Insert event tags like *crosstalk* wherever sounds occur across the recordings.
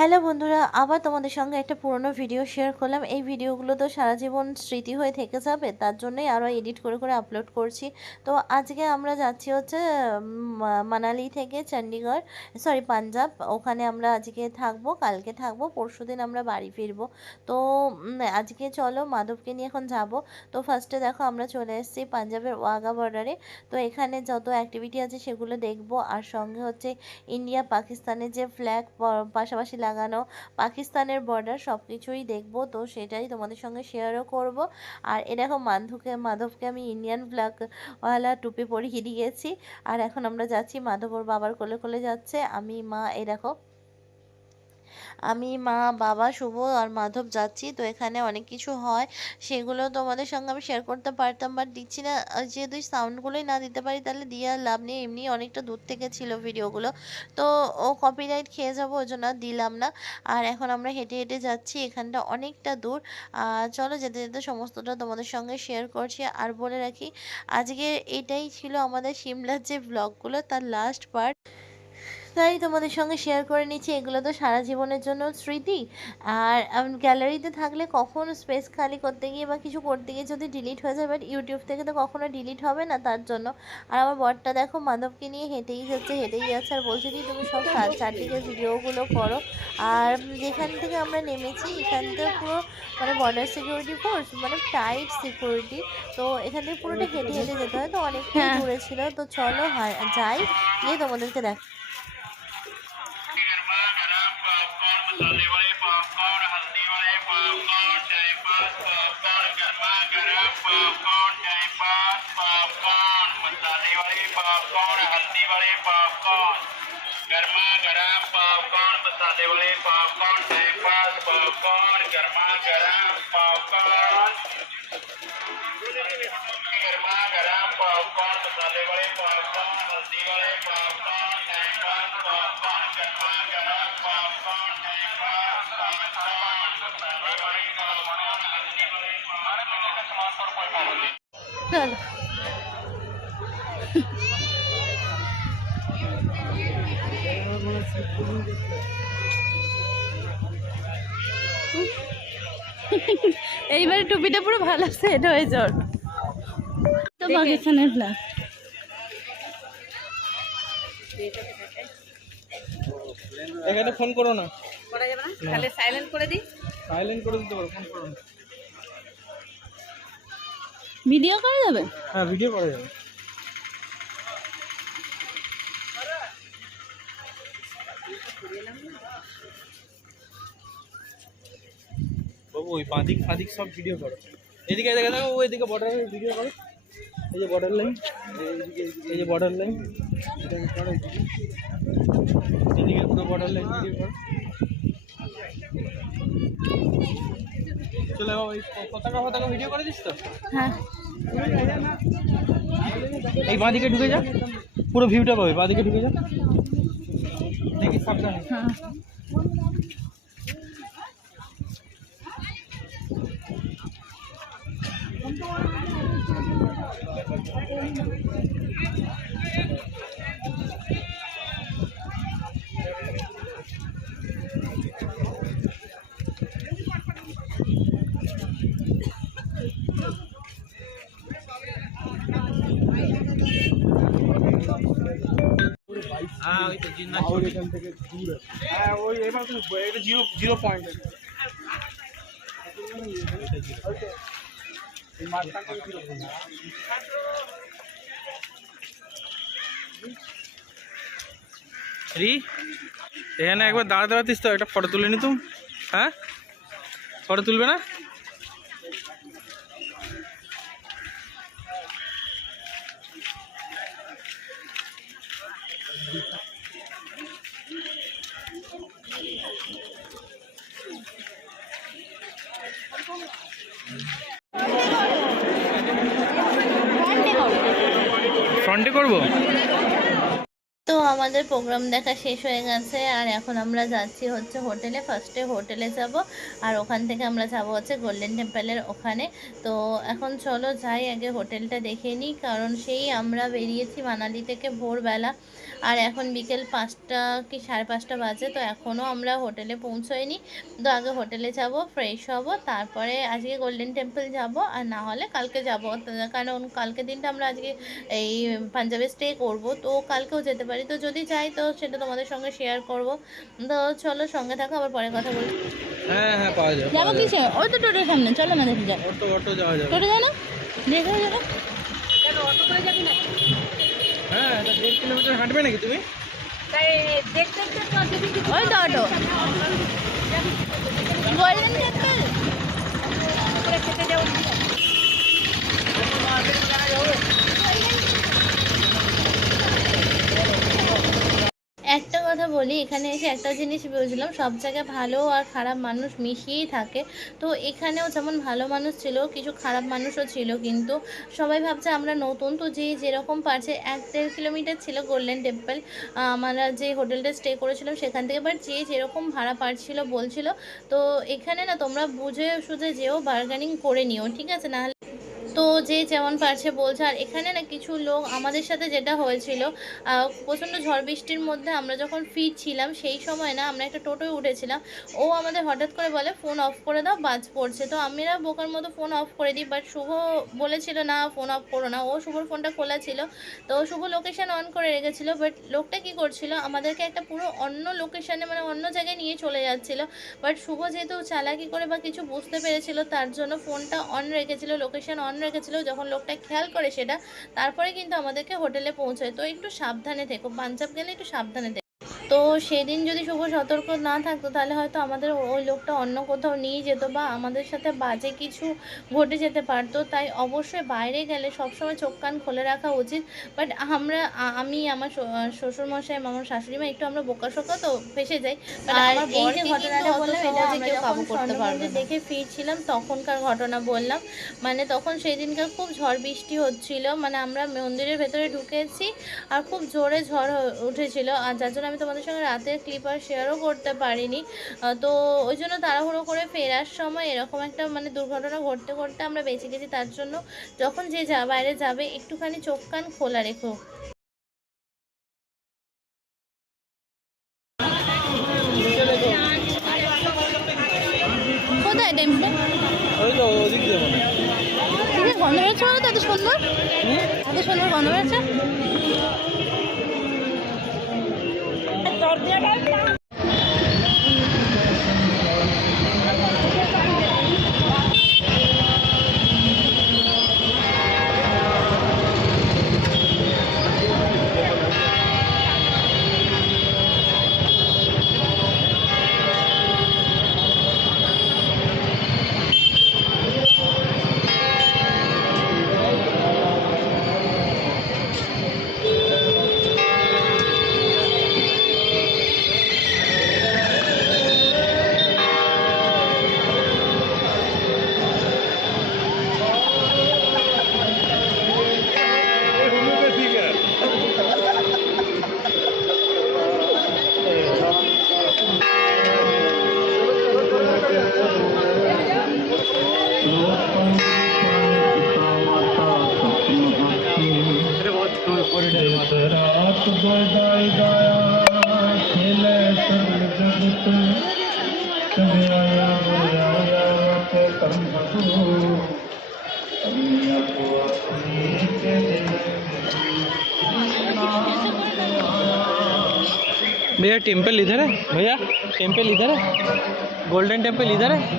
Hello বন্ধুরা, আবার তোমাদের সঙ্গে একটা পুরনো ভিডিও শেয়ার করলাম। এই ভিডিওগুলো তো সারা জীবন স্মৃতি হয়ে থেকে যাবে, তার জন্যই আরও এডিট করে করে আপলোড করছি। তো আজকে আমরা যাচ্ছি হচ্ছে মানালি থেকে চণ্ডীগড় সরি পাঞ্জাব। ওখানে আমরা আজকে থাকব, কালকে থাকব পরশুদিন আমরা বাড়ি ফিরবো। তো আজকে চলো মাধবকে নিয়ে এখন যাব। তো ফার্স্টে দেখো আমরা চলে এসেছি পাঞ্জাবের ওয়াঘা বর্ডারে তো এখানে যত অ্যাক্টিভিটি আছে সেগুলো দেখব। আর সঙ্গে হচ্ছে ইন্ডিয়া পাকিস্তানের যে ফ্ল্যাগ পাশাপাশি লাগানো, পাকিস্তানের বর্ডার সব কিছুই দেখব, তো সেটাই তোমাদের সঙ্গে শেয়ারও করব। আর এরকম দেখো মাধবকে মাধবকে আমি ইন্ডিয়ান ব্ল্যাকওয়ালা টুপি পরিয়ে দিয়েছি। আর এখন আমরা যাচ্ছি মাধবর বাবার কোলে কোলে যাচ্ছে। আমি, মা এরকম আমি মা, বাবা, শুভ আর মাধব যাচ্ছি, তো এখানে অনেক কিছু হয়। সেগুলো তোমাদের সঙ্গে আমি শেয়ার করতে পারতাম বাট দিচ্ছি না। যেহেতু সাউন্ডগুলোই না দিতে পারি, তাহলে দিয়ে লাভ নেই। এমনি অনেকটা দূর থেকে ছিল ভিডিওগুলো তো ও কপিরাইট খেয়ে যাব, ওই জন্য দিলাম না। আর এখন আমরা হেঁটে হেঁটে যাচ্ছি, এখানটা অনেকটা দূর। চলো যেতে যেতে সমস্তটা তোমাদের সঙ্গে শেয়ার করছি। আর বলে রাখি আজকে এটাই ছিল আমাদের সিমলার যে ব্লগগুলো তার লাস্ট পার্ট তাই তোমাদের সঙ্গে শেয়ার করে নিচ্ছি। এগুলো তো সারা জীবনের জন্য স্মৃতি। আর গ্যালারিতে থাকলে কখনো স্পেস খালি করতে গিয়ে বা কিছু করতে গিয়ে যদি ডিলিট হয়ে যায় বাট ইউটিউব থেকে তো কখনো ডিলিট হবে না তার জন্য। আর আমার বরটা দেখো মাধবকে নিয়ে হেঁটেই যাচ্ছে হেঁটেই যাচ্ছে। আর বলছে কি তুমি সব চার চারদিকে ভিডিওগুলো করো। আর যেখান থেকে আমরা নেমেছি এখান থেকে পুরো মানে বর্ডার সিকিউরিটি ফোর্স মানে টাইট সিকিউরিটি তো এখান থেকে পুরোটা হেঁটে হেঁটে যেতে হয়। তো অনেকটাই হ্যাঁ। দূরে ছিল। তো চলো যাই গিয়ে তোমাদেরকে দেখ मसाले वाले पॉपकॉर्न हल्दी वाले पॉपकॉर्न डायपास पॉपकॉर्न गर्मा गर्म पॉपकॉर्न *laughs* এইবারে টুপিটা পুরো ভালো সেট হয়ে যাওয়ার। তো পাকিস্তানের এখানে ফোন করো না। করা যাবে না? তাহলে সাইলেন্ট করে দিই। সাইলেন্ট করে দিতে পারো ফোন করো না। ভিডিও করা যাবে? হ্যাঁ ভিডিও করা যাবে। ওই বাঁদিক ফাদিক সব ভিডিও করো। এদিকে দেখে দেখো ওই দিকে বর্ডার ভিডিও করো। এই যে বর্ডার লাইন এই যে বর্ডার লাইন এদিকে পুরো বর্ডার লাইন ভিডিও করো। চলে বাবা ওই পতাকা পতাকা ভিডিও করে দিস তো? হ্যাঁ। এই বাঁদিকে ঢুকে যা পুরো ভিউটা পাবে বাঁদিকে ঢুকে যা। দেখি সাবধানে। হ্যাঁ। হ্যাঁ এখান থেকে দূরে। হ্যাঁ ওই এবার তো এটা জিরো জিরো পয়েন্ট রি এখানে একবার দাঁড়াতে পারতিস তো? একটা ফটো তুলে নিতুম হ্যাঁ? ফটো তুলবে না ফ্রন্টে করব তো আমাদের প্রোগ্রাম দেখা শেষ হয়ে গেছে, আর এখন আমরা যাচ্ছি হচ্ছে হোটেলে ফার্স্টে হোটেলে যাব, আর ওখান থেকে আমরা যাব হচ্ছে গোল্ডেন টেম্পলের ওখানে। তো এখন চলো যাই, আগে হোটেলটা দেখে নিই, কারণ সেই আমরা বেরিয়েছি মানালি থেকে ভোরবেলা। আর এখন বিকেল পাঁচটা কি সাড়ে পাঁচটা বাজে তো এখনও আমরা হোটেলে পৌঁছোইনি তো আগে হোটেলে যাব ফ্রেশ হব তারপরে আজকে গোল্ডেন টেম্পল যাব আর না হলে কালকে যাব। কারণ কালকে দিনটা আমরা আজকে এই পাঞ্জাবে স্টে করব তো কালকেও যেতে পারি। তো যদি যাই তো সেটা তোমাদের সঙ্গে শেয়ার করব। তো চলো সঙ্গে থাকো আবার পরে কথা বলি হ্যাঁ হ্যাঁ পাওয়া যাবে যাব কিসে? ওই তো টোটোর সামনে চলো না দেখে যাই। অটো অটো যাওয়া যাবে। টোটো না? দেখে যাবে হ্যাঁ তা দেড় কিলোমিটার হাঁটবে নাকি তুমি? ওই তো অটো। গোল্ডেন টেম্পল বলি, এখানে এসে একটা জিনিস বুঝলাম, সব জায়গায় ভালো আর খারাপ মানুষ মিশিয়েই থাকে। তো এখানেও যেমন ভালো মানুষ ছিল, কিছু খারাপ মানুষও ছিল, কিন্তু সবাই ভাবছে আমরা নতুন। তো যে যেরকম পারছে, এক দেড় কিলোমিটার ছিল গোল্ডেন টেম্পল আমরা যে হোটেলটা স্টে করেছিলাম সেখান থেকে বাট যে যেরকম ভাড়া পারছিল, বলছিল। তো এখানে না তোমরা বুঝে সুঝে যেও বার্গেনিং করে নিও, ঠিক আছে? নাহলে তো যে যেমন পারছে বলছে, আর এখানে না কিছু লোক আমাদের সাথে যেটা হয়েছিল প্রচণ্ড ঝড় বৃষ্টির মধ্যে আমরা যখন ফিরছিলাম, সেই সময় না আমরা একটা টোটোয় উঠেছিলাম। ও আমাদের হঠাৎ করে বলে, ফোন অফ করে দাও, বাজ পড়ছে। তো আমরা বোকার মতো ফোন অফ করে দিই, বাট শুভ বলেছিল না, ফোন অফ করো না। ও শুভর ফোনটা খোলা ছিল। তো শুভ লোকেশন অন করে রেখেছিল, বাট লোকটা কি করছিল, আমাদেরকে একটা পুরো অন্য লোকেশানে মানে অন্য জায়গায় নিয়ে চলে যাচ্ছিল। বাট শুভ যেহেতু চালাকি করে বা কিছু বুঝতে পেরেছিল, তার জন্য ফোনটা অন রেখেছিল লোকেশন অন রেখেছিল, যখন লোকটা খেয়াল করে সেটা, তারপরে কিন্তু আমাদেরকে হোটেলে পৌঁছায়। তো একটু সাবধানে থেকো, পাঞ্জাব গেলে একটু সাবধানে তো সেদিন যদি শুভ সতর্ক না থাকতো তাহলে হয়তো আমাদের ওই লোকটা অন্য কোথাও নিয়ে যেত বা আমাদের সাথে বাজে কিছু ঘটে যেতে পারতো। তাই অবশ্যই বাইরে গেলে সবসময় চোখ কান খোলে রাখা উচিত। বাট আমরা আমি আমার শ্বশুরমশাই আমার শাশুড়ি মা একটু আমরা বোকা শোকা তো ফেসে যাই। But আর এই যে ঘটনাটা বললাম, এটা কেউ কাবু করতে পারবে দেখে ফিরছিলাম তখনকার ঘটনা বললাম। মানে তখন সেই দিনকার খুব ঝড় বৃষ্টি হচ্ছিল। মানে আমরা মন্দিরের ভেতরে ঢুকেছি আর খুব জোরে ঝড় উঠেছিল। আর যার জন্য আমি তোমাদের সঙ্গে রাতের ক্লিপ আর শেয়ারও করতে পারিনি। তো ওই জন্য তাড়াহুড়ো করে ফেরার সময় এরকম একটা মানে দুর্ঘটনা ঘটতে ঘটতে আমরা বেঁচে গেছি। তার জন্য যখন যে যা বাইরে যাবে একটুখানি চোখ কান খোলা রেখো। কোথায় টেম্পল ওই তো ওদিক দিয়ে মনে হয়। গন্ধ বেরোচ্ছে বলো তো এত সুন্দর? এত সুন্দর গন্ধ বেরোচ্ছে? और दिया भैया टेंपल इधर है? भैया टेंपल इधर है? गोल्डन टेंपल इधर है?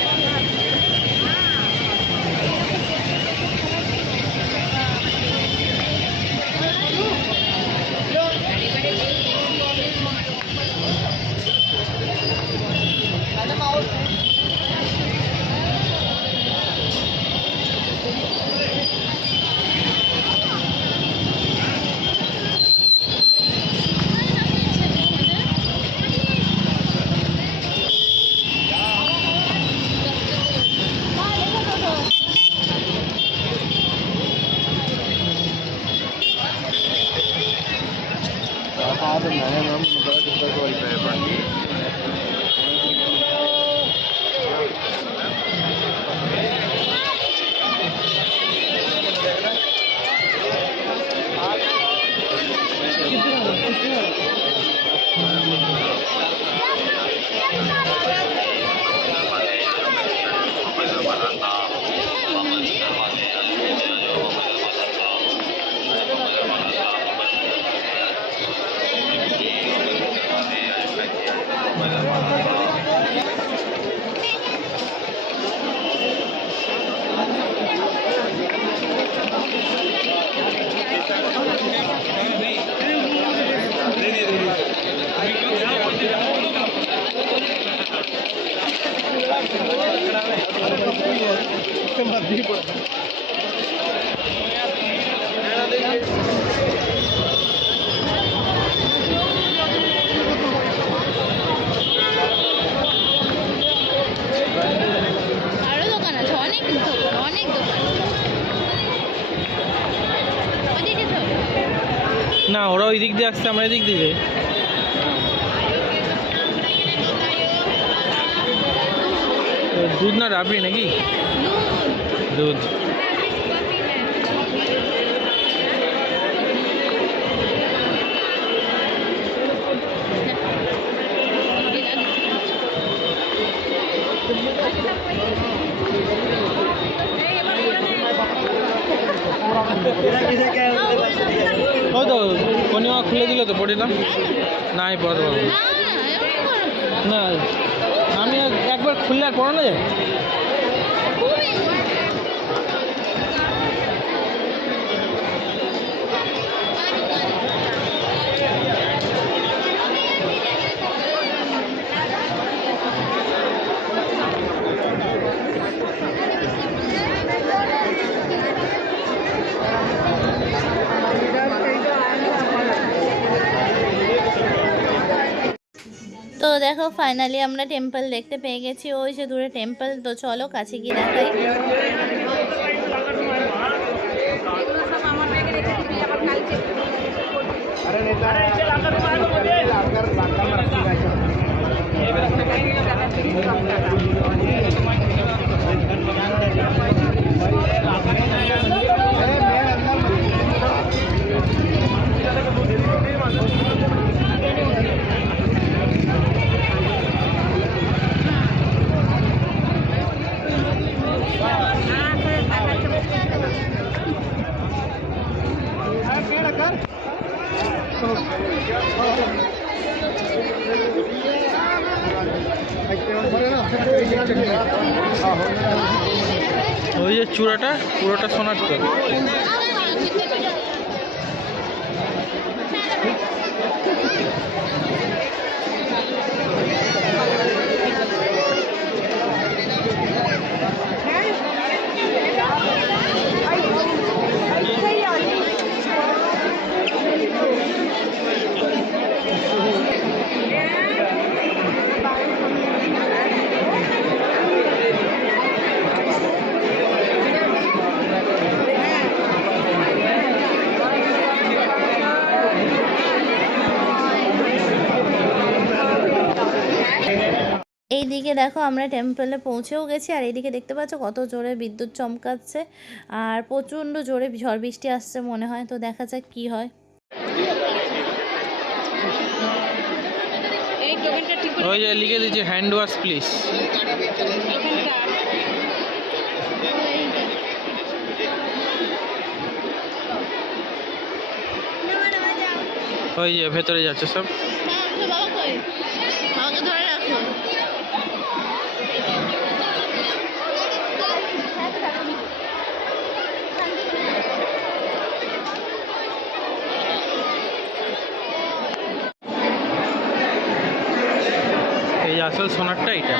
ওদিকে তো। না ওরা ওই দিক দিয়ে আসছে আমরা এদিক দিয়ে যাই। দুধ না রাবড়ি নাকি? দুধ ওই তো পূর্ণিমা খুলে দিল তো পড়িলাম না আমি পড়াতে পারব না। না এরকম করো না। না আমি একবার খুললে আর পড়ানো যায় তো দেখো ফাইনালি আমরা টেম্পল দেখতে পেয়ে গেছি। ওই যে দূরে টেম্পল তো চলো কাছে গিয়ে দেখাই। আমার ব্যাগে রেখে দিবি আবার কালকে ওই যে চূড়াটা পুরোটা সোনার দেখো আমরা টেম্পলে পৌঁছেও গেছি আর এইদিকে দেখতে পাচ্ছ কত জোরে বিদ্যুৎ চমকাচ্ছে আর প্রচণ্ড জোরে ঝড় বৃষ্টি আসছে মনে হয় তো দেখা যাক কি হয়। এই টোকেনটা ওই যে লিখে দিচ্ছি হ্যান্ড ওয়াশ প্লিজ ওই যে ভেতরে যাচ্ছে সব বাবা কই বাবাকে ধরে রাখো এই যে আসল সোনারটা এটা।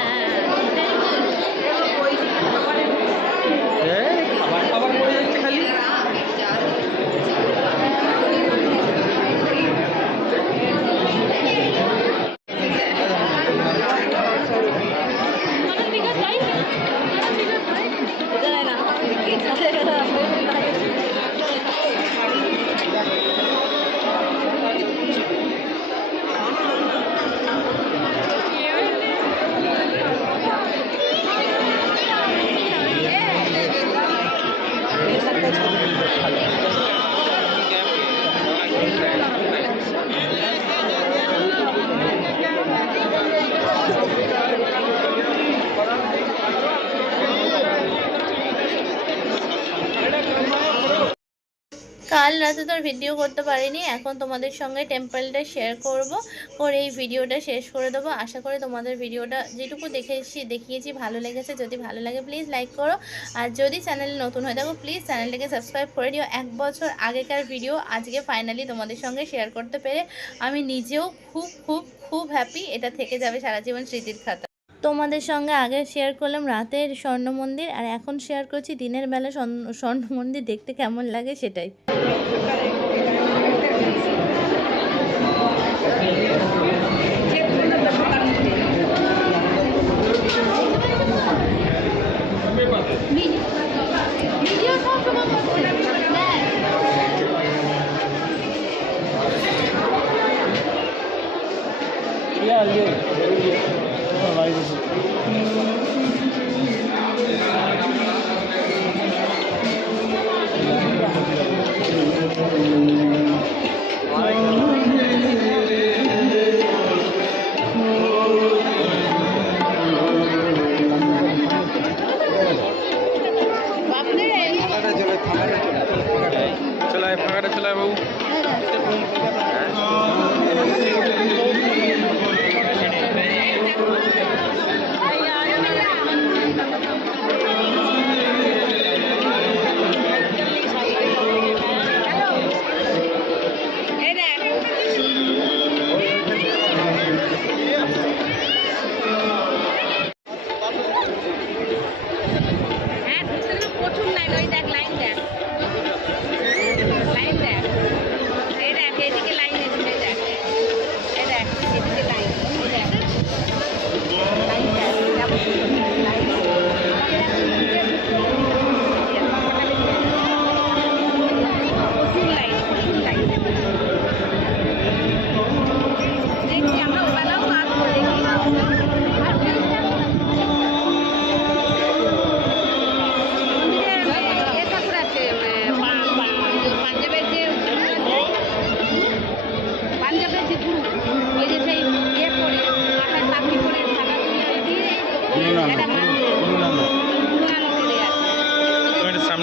কাল রাতে তোর ভিডিও করতে পারিনি। এখন তোমাদের সঙ্গে টেম্পলটা শেয়ার করব। করে এই ভিডিওটা শেষ করে দেবো। আশা করি তোমাদের ভিডিওটা যেটুকু দেখেছি, দেখিয়েছি, ভালো লেগেছে। যদি ভালো লাগে প্লিজ লাইক করো। আর যদি চ্যানেলে নতুন হয়ে থাকো প্লিজ চ্যানেলটাকে সাবস্ক্রাইব করে দিও। এক বছর আগেকার ভিডিও আজকে ফাইনালি তোমাদের সঙ্গে শেয়ার করতে পেরে আমি নিজেও খুব খুব খুব হ্যাপি এটা থেকে যাবে সারা জীবন স্মৃতির খাতা। তোমাদের সঙ্গে আগে শেয়ার করলাম রাতের স্বর্ণ মন্দির। আর এখন শেয়ার করছি দিনের বেলা স্বর্ণ- মন্দির দেখতে কেমন লাগে সেটাই।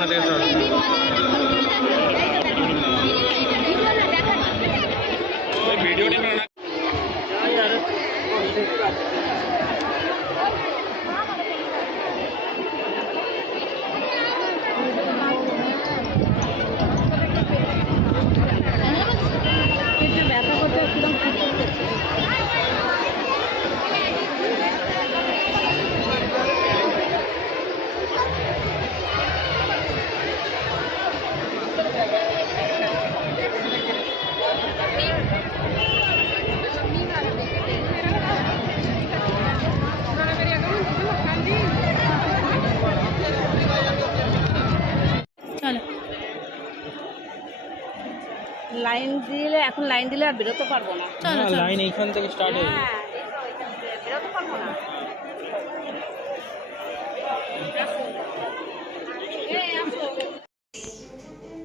তুমি একটু সামনে লাইন দিলে এখন লাইন দিলে আর বেরোতে পারব না। লাইন এইখান থেকে স্টার্ট হয়ে হ্যাঁ বেরোতে পারব না।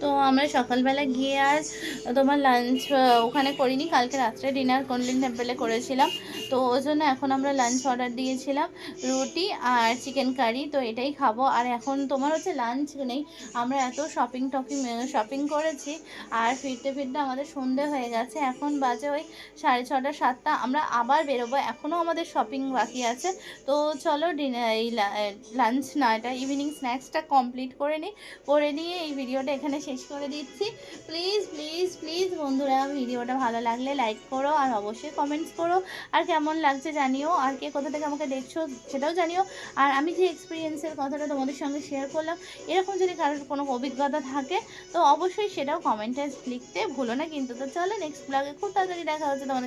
তো আমরা সকালবেলা গিয়ে আজ তোমার লাঞ্চ ওখানে করিনি কালকে রাত্রে ডিনার কন্ডিন টেম্পলে করেছিলাম। তো ওই জন্য এখন আমরা লাঞ্চ অর্ডার দিয়েছিলাম, রুটি আর চিকেন কারি তো এটাই খাব। আর এখন তোমার হচ্ছে লাঞ্চ নেই। আমরা এত শপিং টপিং শপিং করেছি, আর ফিরতে ফিরতে আমাদের সন্ধে হয়ে গেছে। এখন বাজে ওই সাড়ে ছটা, সাতটা। আমরা আবার বেরোবো। এখনও আমাদের শপিং বাকি আছে। তো চলো ডিনার এই লাঞ্চ না, এটা ইভিনিং স্ন্যাক্সটা কমপ্লিট করে নিই করে নিয়ে এই ভিডিওটা এখানে শেষ করে দিচ্ছি। প্লিজ প্লিজ প্লিজ বন্ধুরা, ভিডিওটা ভালো লাগলে লাইক করো, আর অবশ্যই কমেন্টস করো। আর কেমন লাগছে জানিও, আর কে কোথা থেকে আমাকে দেখছ সেটাও জানিও। আর আমি যে এক্সপিরিয়েন্সের কথাটা তোমাদের সঙ্গে শেয়ার করলাম, এরকম যদি কারোর কোনো অভিজ্ঞতা থাকে, তো অবশ্যই সেটাও কমেন্টে লিখতে ভুলো না কিন্তু। তো চলো নেক্সট ব্লগে খুব তাড়াতাড়ি দেখা হচ্ছে তোমাদের